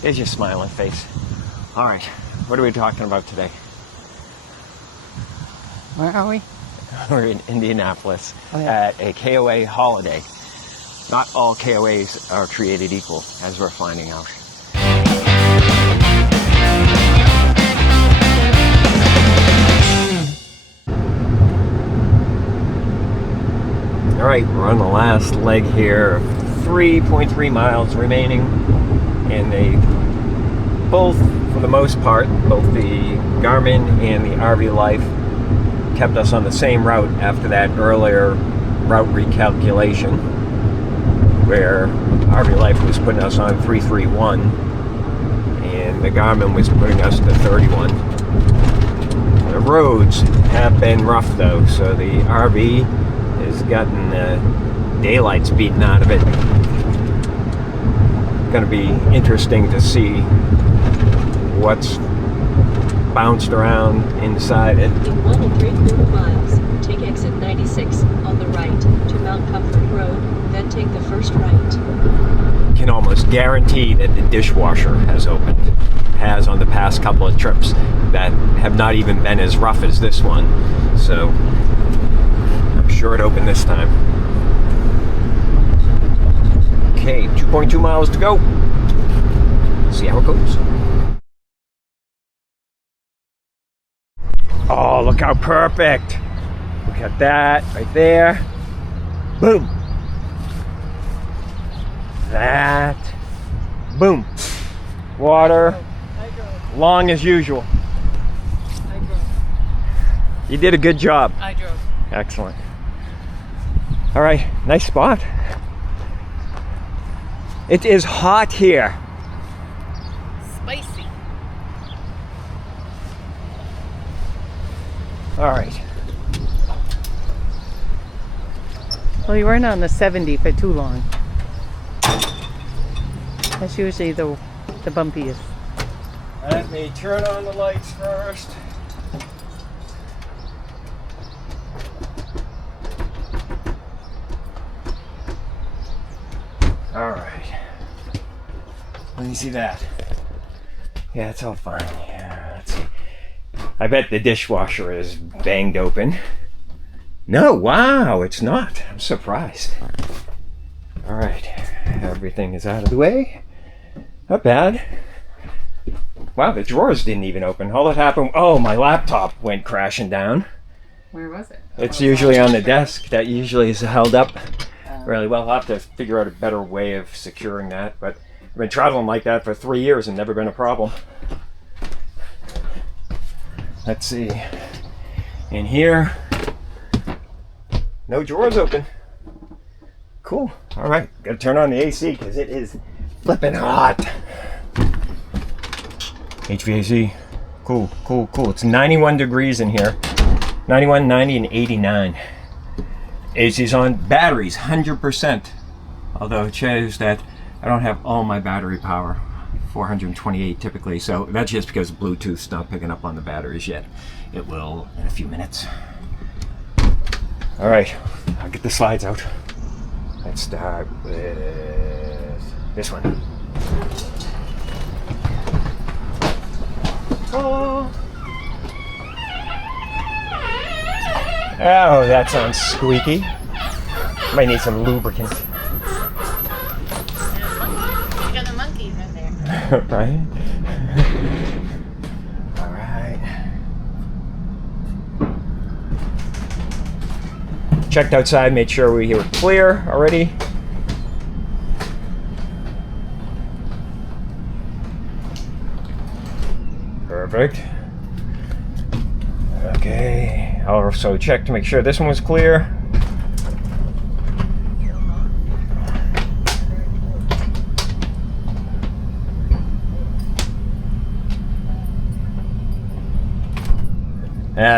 There's your smiling face. All right, what are we talking about today? Where are we? We're in Indianapolis Oh, yeah. at a KOA Holiday. Not all KOAs are created equal, as we're finding out. All right, we're on the last leg here. 3.3 miles remaining, and they both, for the most part, both the Garmin and the RV Life kept us on the same route after that earlier route recalculation, where RV Life was putting us on 331 and the Garmin was putting us to 31. The roads have been rough though, so the RV has gotten daylights beaten out of it. Going to be interesting to see what's bounced around inside it. In 1 3/4 miles, take exit 96 on the right to Mount Comfort Road, then take the first right. Can almost guarantee that the dishwasher has opened. Has on the past couple of trips that have not even been as rough as this one. So I'm sure it opened this time. Okay, 2.2 miles to go. See how it goes. Oh, look how perfect. Look at that right there. Boom. That. Boom. Water. Long as usual. I drove. You did a good job. I drove. Excellent. All right, nice spot. It is hot here. Spicy. All right. Well, you weren't on the 70 for too long. That's usually the bumpiest. Let me turn on the lights first. All right. Let me see that. Yeah, it's all fine. Yeah, let's see. I bet the dishwasher is banged open. No, wow, it's not. I'm surprised. All right, everything is out of the way. Not bad. Wow, the drawers didn't even open. All that happened, oh, my laptop went crashing down. Where was it? It's usually on the desk. That usually is held up really well. I'll have to figure out a better way of securing that, but I've been traveling like that for 3 years and never been a problem. Let's see. In here, no drawers open. Cool. All right, gotta turn on the AC because it is flipping hot. HVAC. Cool, cool, cool. It's 91 degrees in here. 91, 90, and 89. AC's on. Batteries, 100%. Although it shows that I don't have all my battery power. 428 typically, so that's just because Bluetooth's not picking up on the batteries yet. It will in a few minutes. All right, I'll get the slides out. Let's start with this one. Oh, that sounds squeaky. Might need some lubricant. You got the monkeys in there. Right? All right. Checked outside, made sure we were clear already. Perfect. Okay. Also check to make sure this one was clear.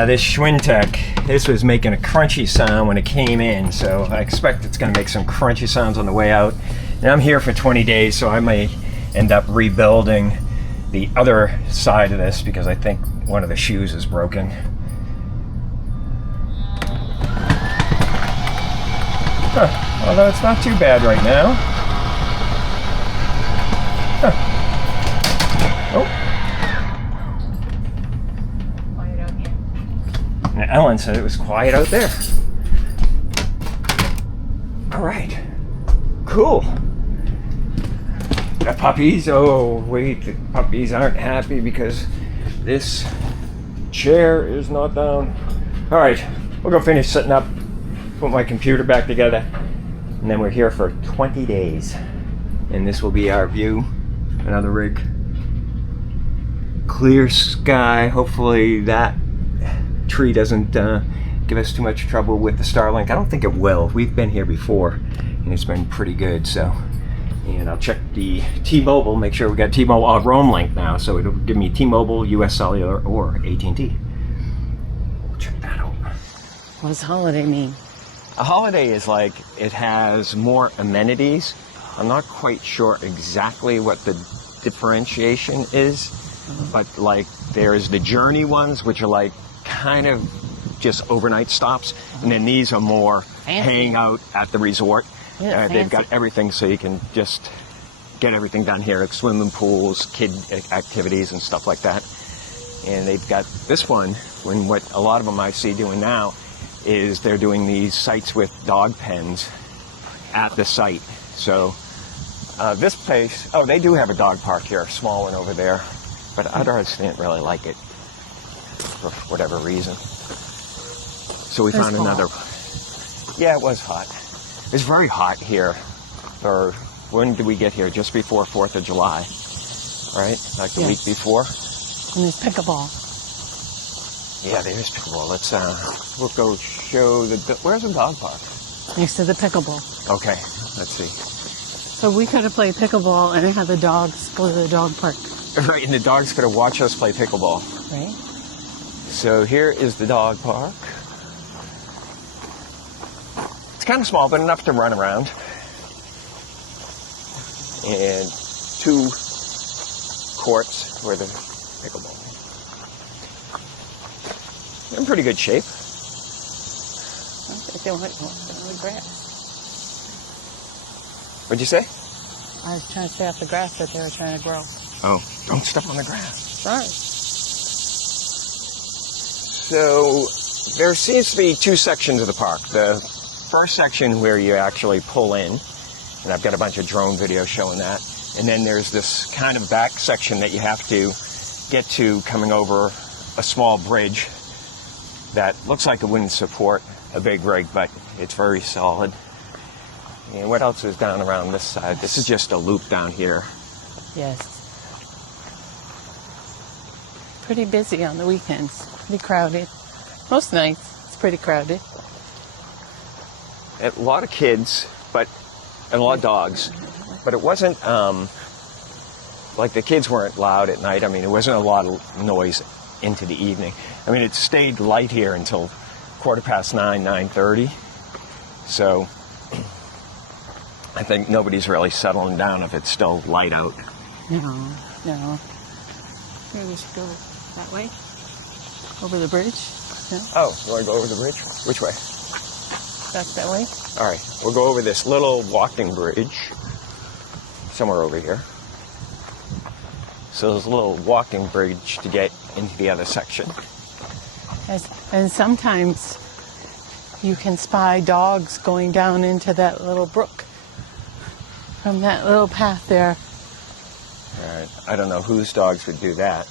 This Schwintech, this was making a crunchy sound when it came in, so I expect it's going to make some crunchy sounds on the way out. And I'm here for 20 days, so I may end up rebuilding the other side of this because I think one of the shoes is broken. Although it's not too bad right now. Ellen said it was quiet out there. All right, cool. The puppies, oh wait, the puppies aren't happy because this chair is not down. All right, we'll go finish setting up, put my computer back together, and then we're here for 20 days. And this will be our view, another rig. Clear sky, hopefully that tree doesn't give us too much trouble with the Starlink. I don't think it will. We've been here before and it's been pretty good, so. And I'll check the T-Mobile, make sure we got T-Mobile Roamlink now, so it'll give me T-Mobile, US Cellular, or AT&T. Check that out. What does holiday mean? A holiday is like, it has more amenities. I'm not quite sure exactly what the differentiation is, but like there's the journey ones, which are like kind of just overnight stops, and then these are more hang out at the resort. Yeah, they've got everything, so you can just get everything done here, like swimming pools, kid activities and stuff like that. And they've got this one, when what a lot of them I see doing now is they're doing these sites with dog pens at the site. So this place, oh, they do have a dog park here, a small one over there, but others didn't really like it for whatever reason. So we found another. Yeah, it was hot. It's very hot here. Or when did we get here? Just before 4th of July, right? Like the week before. And there's pickleball. Yeah, there is pickleball. Let's we'll go show the. Where's the dog park? Next to the pickleball. Okay, let's see. So we could have played pickleball and have the dogs go to the dog park. Right, and the dogs could have watched us play pickleball. Right. So here is the dog park. It's kind of small, but enough to run around. And 2 courts for the pickleball. They're in pretty good shape. I think they went on the grass. What'd you say? I was trying to stay off the grass that they were trying to grow. Oh, don't step on the grass. Sorry. So there seems to be 2 sections of the park. The first section where you actually pull in, and I've got a bunch of drone videos showing that. And then there's this kind of back section that you have to get to coming over a small bridge that looks like it wouldn't support a big rig, but it's very solid. And what else is down around this side? This is just a loop down here. Yes. Pretty busy on the weekends. Pretty crowded. Most nights it's pretty crowded. A lot of kids, and a lot of dogs. But it wasn't, like the kids weren't loud at night. I mean, it wasn't a lot of noise into the evening. I mean, it stayed light here until 9:15, 9:30. So I think nobody's really settling down if it's still light out. No. Maybe we should go that way? Over the bridge? No? Oh, you want to go over the bridge? Which way? Back that way? All right, we'll go over this little walking bridge somewhere over here. So there's a little walking bridge to get into the other section. And sometimes you can spy dogs going down into that little brook from that little path there. All right, I don't know whose dogs would do that.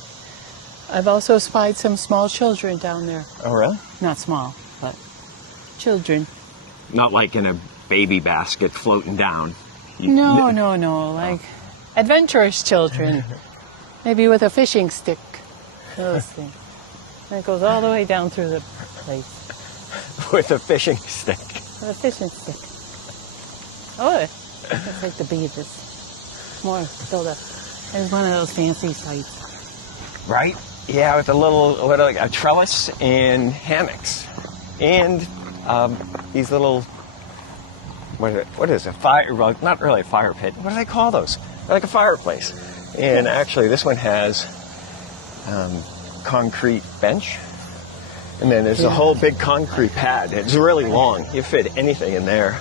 I've also spied some small children down there. Oh, really? Not small, but children. Not like in a baby basket floating down. No, like adventurous children. Maybe with a fishing stick. Those things. And it goes all the way down through the place. With a fishing stick. With a fishing stick. Oh, it's like the beavers. More build up. It's one of those fancy sites. Right? Yeah, with a little, like a trellis and hammocks. And these little, what is it? Fire, well, not really a fire pit. What do they call those? They're like a fireplace. And actually, this one has concrete bench. And then there's a whole big concrete pad. It's really long. You fit anything in there.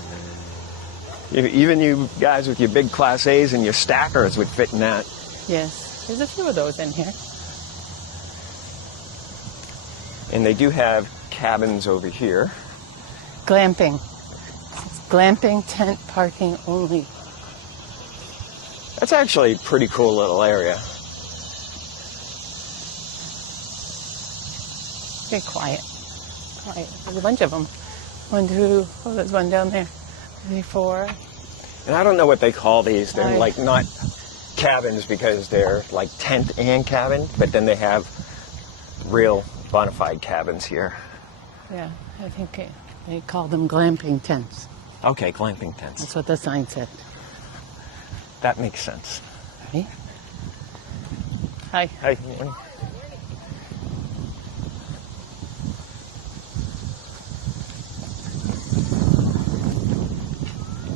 Even you guys with your big Class A's and your stackers would fit in that. Yes, there's a few of those in here. And they do have cabins over here. Glamping. It's glamping tent parking only. That's actually a pretty cool little area. Very quiet. Quiet. There's a bunch of them. 1, 2, oh, there's one down there. 3, 4. And I don't know what they call these. They're Right. like not cabins because they're like tent and cabin, but then they have real bona fide cabins here. Yeah, I think they call them glamping tents. Okay, glamping tents. That's what the sign said. That makes sense. Right? Hi. Hey.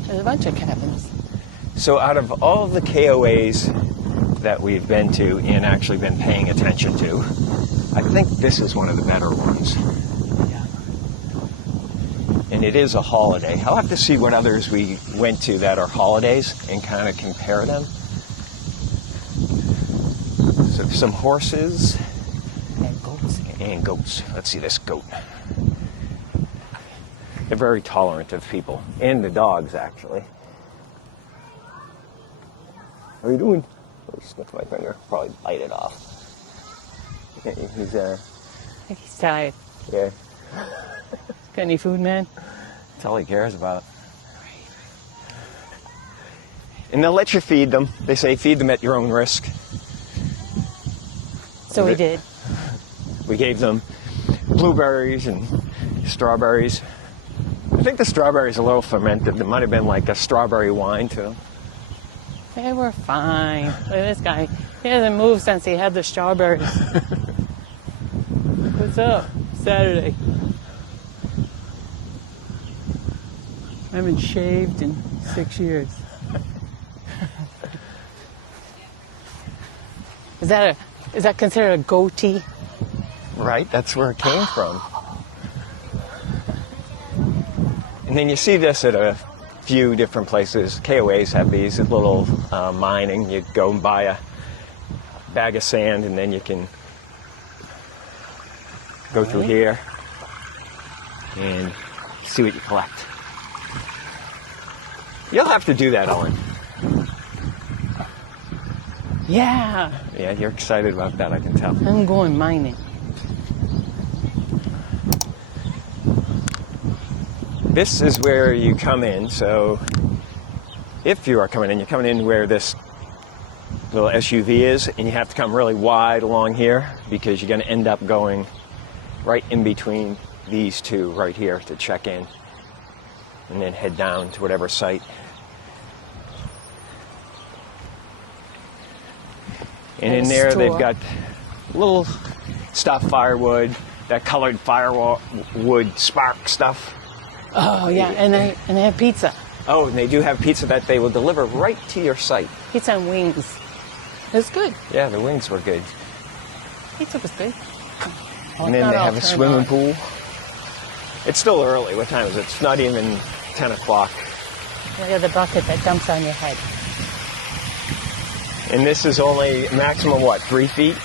There's a bunch of cabins. So out of all the KOAs that we've been to and actually been paying attention to, I think this is one of the better ones. Yeah. And it is a holiday. I'll have to see what others we went to that are holidays and kind of compare them. So some horses And goats. and goats. Let's see this goat. They're very tolerant of people and the dogs, actually. How are you doing? Oh, sniff my finger. Probably bite it off. He's I think he's tired. yeah. Got any food, man? That's all he cares about. And they'll let you feed them. They say feed them at your own risk. So we did. We gave them blueberries and strawberries. I think the strawberries are a little fermented. There might have been like a strawberry wine to them. They were fine. Look at this guy. He hasn't moved since he had the strawberries. What's up? Saturday. I haven't shaved in 6 years. Is that considered a goatee? Right, that's where it came from. And then you see this at a few different places. KOAs have these little mining. You go and buy a bag of sand and then you can go through here and see what you collect. You'll have to do that, Owen. Yeah, Yeah, you're excited about that, I can tell. I'm going mining. This is where you come in, so if you are coming in, you're coming in where this little SUV is, and you have to come really wide along here because you're going to end up going right in between these two right here to check in and then head down to whatever site. And in there they've got little stuff, firewood, that colored firewood spark stuff. Oh yeah, and they have pizza. Oh, and they do have pizza that they will deliver right to your site. Pizza and wings. It's good. Yeah, the wings were good. Pizza was good. And then they have a swimming pool. It's still early. What time is it? It's not even 10 o'clock. Look at the bucket that dumps on your head. And this is only maximum, what, 3 feet?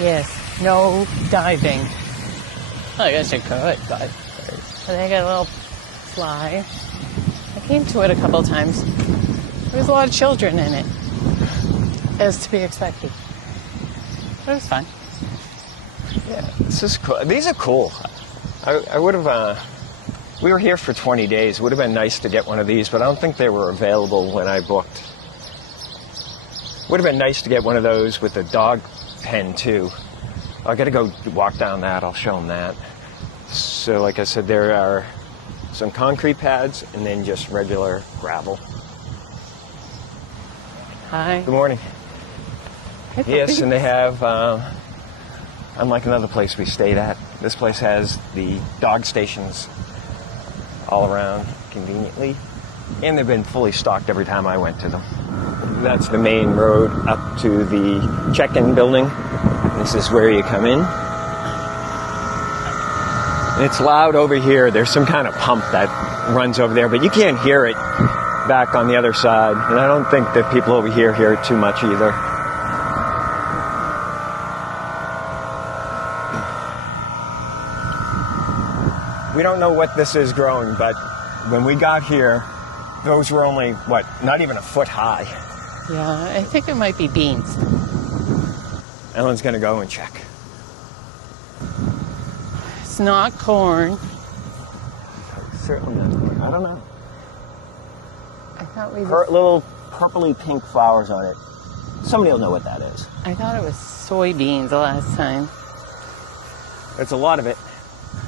Yes, no diving. Well, I guess you could, but they got a little fly. I came to it a couple times. There was a lot of children in it, as to be expected. But it was fun. Yeah, this is cool. These are cool. I would have, we were here for 20 days. It would have been nice to get one of these, but I don't think they were available when I booked. Would have been nice to get one of those with a dog pen, too. I got to go walk down that. I'll show them that. So, like I said, there are some concrete pads and then just regular gravel. Hi. Good morning. Hi, Yes, puppy. and they have, unlike another place we stayed at, this place has the dog stations all around conveniently, and they've been fully stocked every time I went to them. That's the main road up to the check-in building. This is where you come in. And it's loud over here. There's some kind of pump that runs over there, but you can't hear it back on the other side. And I don't think that people over here hear it too much either. We don't know what this is growing, but when we got here, those were only, not even a foot high. Yeah, I think it might be beans. Ellen's going to go and check. It's not corn. Certainly not. I don't know. I thought we Little purpley pink flowers on it. Somebody will know what that is. I thought it was soybeans the last time. There's a lot of it,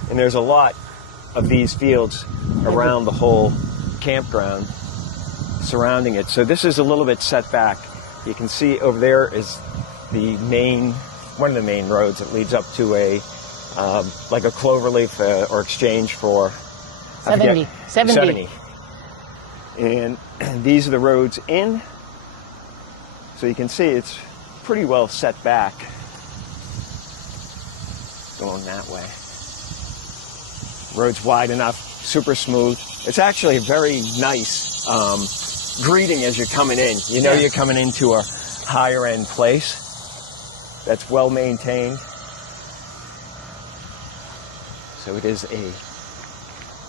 and there's a lot of these fields around the whole campground surrounding it. So this is a little bit set back. You can see over there is one of the main roads that leads up to like a cloverleaf or exchange for 70. And these are the roads in. So you can see it's pretty well set back going that way. Road's wide enough, super smooth. It's actually a very nice greeting as you're coming in. You know you're coming into a higher end place that's well maintained. So it is a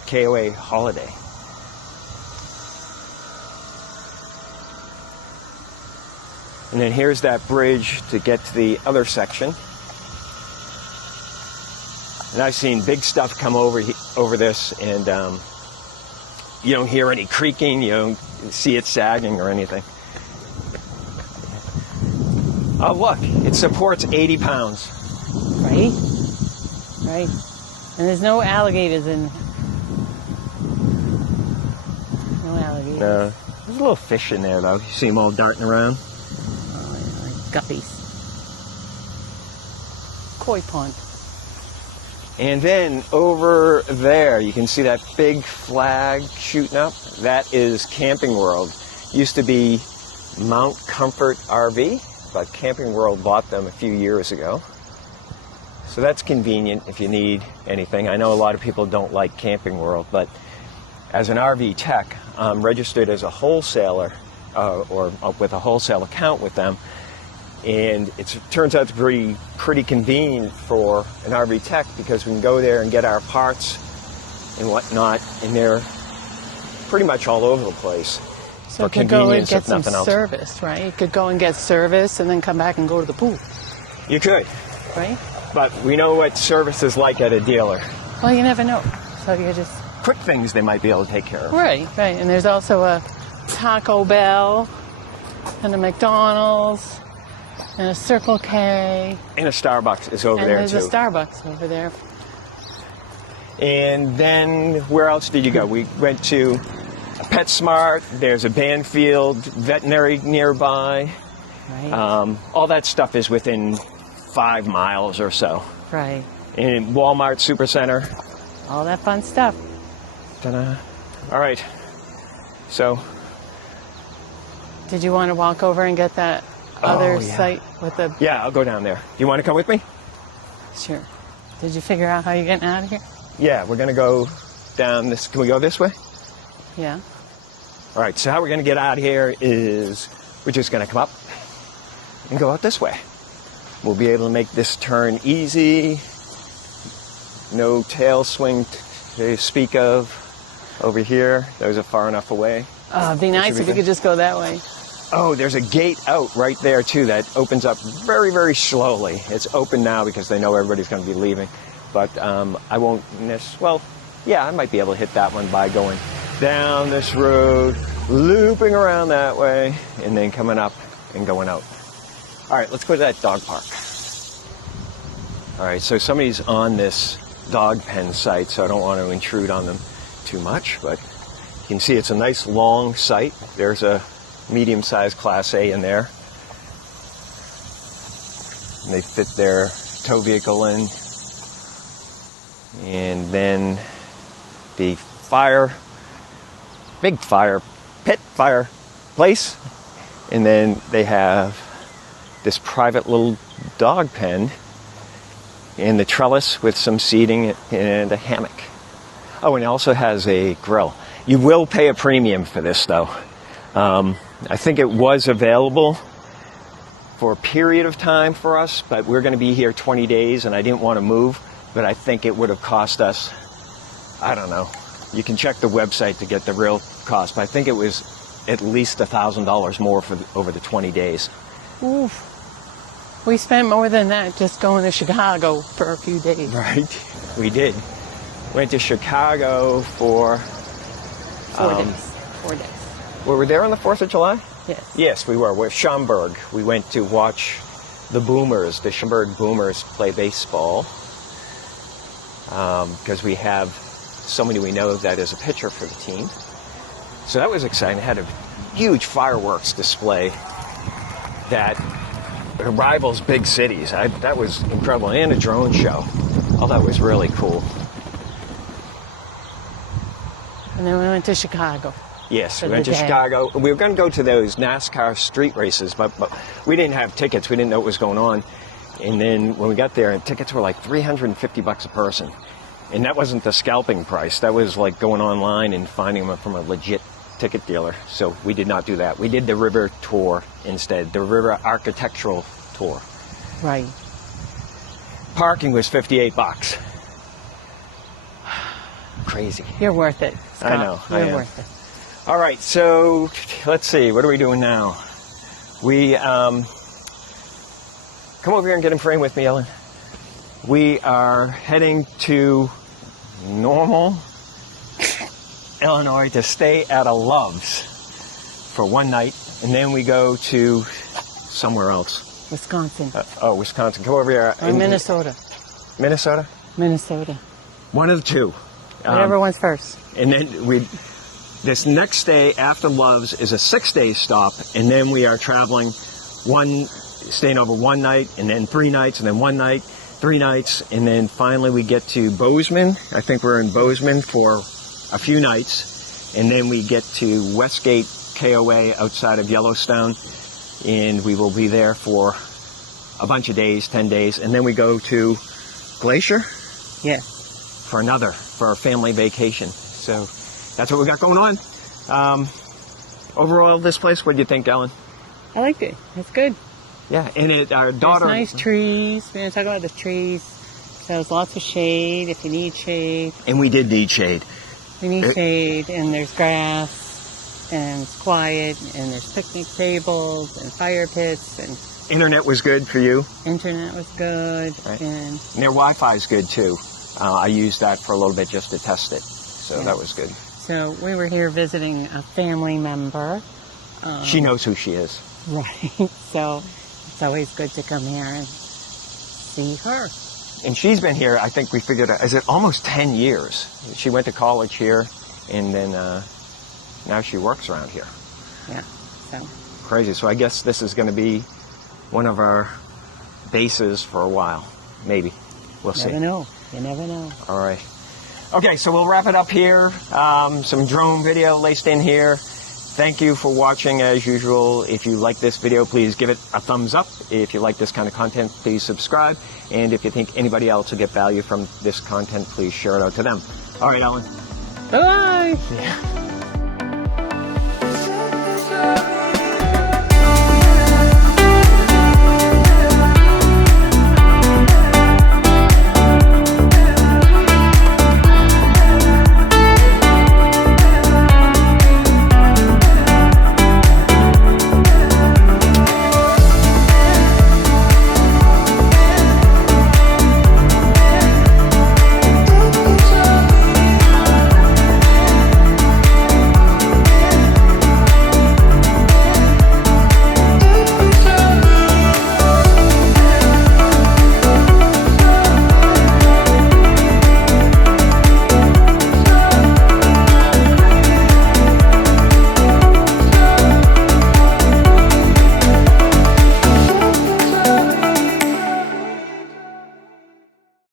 KOA Holiday. And then here's that bridge to get to the other section. And I've seen big stuff come over this, and you don't hear any creaking, you don't see it sagging or anything. Oh, look, it supports 80 pounds. Right? Right. And there's no alligators in. No alligators. No. There's a little fish in there, though. You see them all darting around. Guppies. Koi pond. And then over there, you can see that big flag shooting up. That is Camping World. Used to be Mount Comfort RV, but Camping World bought them a few years ago. So that's convenient if you need anything. I know a lot of people don't like Camping World, but as an RV tech, I'm registered as a wholesaler or with a wholesale account with them. And it turns out to be pretty convenient for an RV tech because we can go there and get our parts and whatnot, and they're pretty much all over the place. So you could go and get some service, right? You could go and get service and then come back and go to the pool. You could. Right? But we know what service is like at a dealer. Well, you never know. So you just... Quick things they might be able to take care of. Right, right. And there's also a Taco Bell and a McDonald's and a Circle K. And a Starbucks is over there, too. And there's a Starbucks over there. And then where else did you go? We went to PetSmart. There's a Banfield veterinary nearby. Right. All that stuff is within 5 miles or so. Right. And Walmart Supercenter. All that fun stuff. Ta-da. All right. So. Did you want to walk over and get that other site with the... Yeah, I'll go down there. Do you want to come with me? Sure. Did you figure out how you're getting out of here? Yeah, we're going to go down this. Can we go this way? Yeah. All right, so how we're going to get out of here is we're just going to come up and go out this way. We'll be able to make this turn easy. No tail swing to speak of over here. Those are far enough away. It'd be nice if we could just go that way. Oh, there's a gate out right there, too, that opens up very, very slowly. It's open now because they know everybody's going to be leaving. But I won't miss. Well, yeah, I might be able to hit that one by going down this road, looping around that way, and then coming up and going out. All right, let's go to that dog park. All right, so somebody's on this dog pen site, so I don't want to intrude on them too much, but you can see it's a nice long site. There's a medium-sized Class A in there. And they fit their tow vehicle in. And then the big pit fireplace. And then they have this private little dog pen and the trellis with some seating and a hammock. Oh, and it also has a grill. You will pay a premium for this, though. I think it was available for a period of time for us, but we're going to be here 20 days, and I didn't want to move, but I think it would have cost us I don't know. You can check the website to get the real cost, but I think it was at least $1,000 more for over the 20 days. Oof. We spent more than that just going to Chicago for a few days. Right. We did. Went to Chicago for 4 days. 4 days. Were we there on the 4th of July? Yes. Yes, we were. We're at Schaumburg. We went to watch the Boomers, the Schaumburg Boomers, play baseball. Because we have somebody we know that is a pitcher for the team. So that was exciting. It had a huge fireworks display that rivals big cities. That was incredible. And a drone show. Oh, that was really cool. And then we went to Chicago. Yes, For we went the to day. Chicago. We were going to go to those NASCAR street races, but we didn't have tickets. We didn't know what was going on. And then when we got there, tickets were like $350 a person. And that wasn't the scalping price. That was like going online and finding them from a legit ticket dealer. So we did not do that. We did the river tour instead, the river architectural tour. Right. Parking was $58. Crazy. You're worth it, Scott. I know, I You're am. worth it. All right, so let's see. What are we doing now? We come over here and get in frame with me, Ellen. We are heading to Normal, Illinois, to stay at a Love's for one night, and then we go to somewhere else. Wisconsin. Wisconsin. Come over here. Or Minnesota. Minnesota? Minnesota. One of the two. Whatever one's first. And then this next day after Love's is a 6-day stop, and then we are traveling staying over one night, and then 3 nights, and then 1 night, 3 nights, and then finally we get to Bozeman. I think we're in Bozeman for a few nights, and then we get to Westgate KOA outside of Yellowstone, and we will be there for a bunch of days, 10 days, and then we go to Glacier Yes. for our family vacation. So that's what we got going on. Overall, this place, what do you think, Ellen? I liked it. It's good. Yeah, and our daughter... There's nice trees. We're going to talk about the trees. So there's lots of shade if you need shade. And we did need shade. We need shade, and there's grass, and it's quiet, and there's picnic tables, and fire pits, and Internet was good for you. internet was good. Right. And And their Wi-Fi is good, too. I used that for a little bit just to test it. So that was good. so we were here visiting a family member. She knows who she is. Right. So it's always good to come here and see her. And she's been here, I think we figured out, is it almost 10 years? She went to college here, and then now she works around here. Yeah. So Crazy. So I guess this is going to be one of our bases for a while. Maybe. We'll see. never know. You never know. All right. Okay, so we'll wrap it up here. Some drone video laced in here. Thank you for watching as usual. If you like this video, please give it a thumbs up. If you like this kind of content, please subscribe. And if you think anybody else will get value from this content, please share it out to them. All right, Ellen. Bye. Yeah.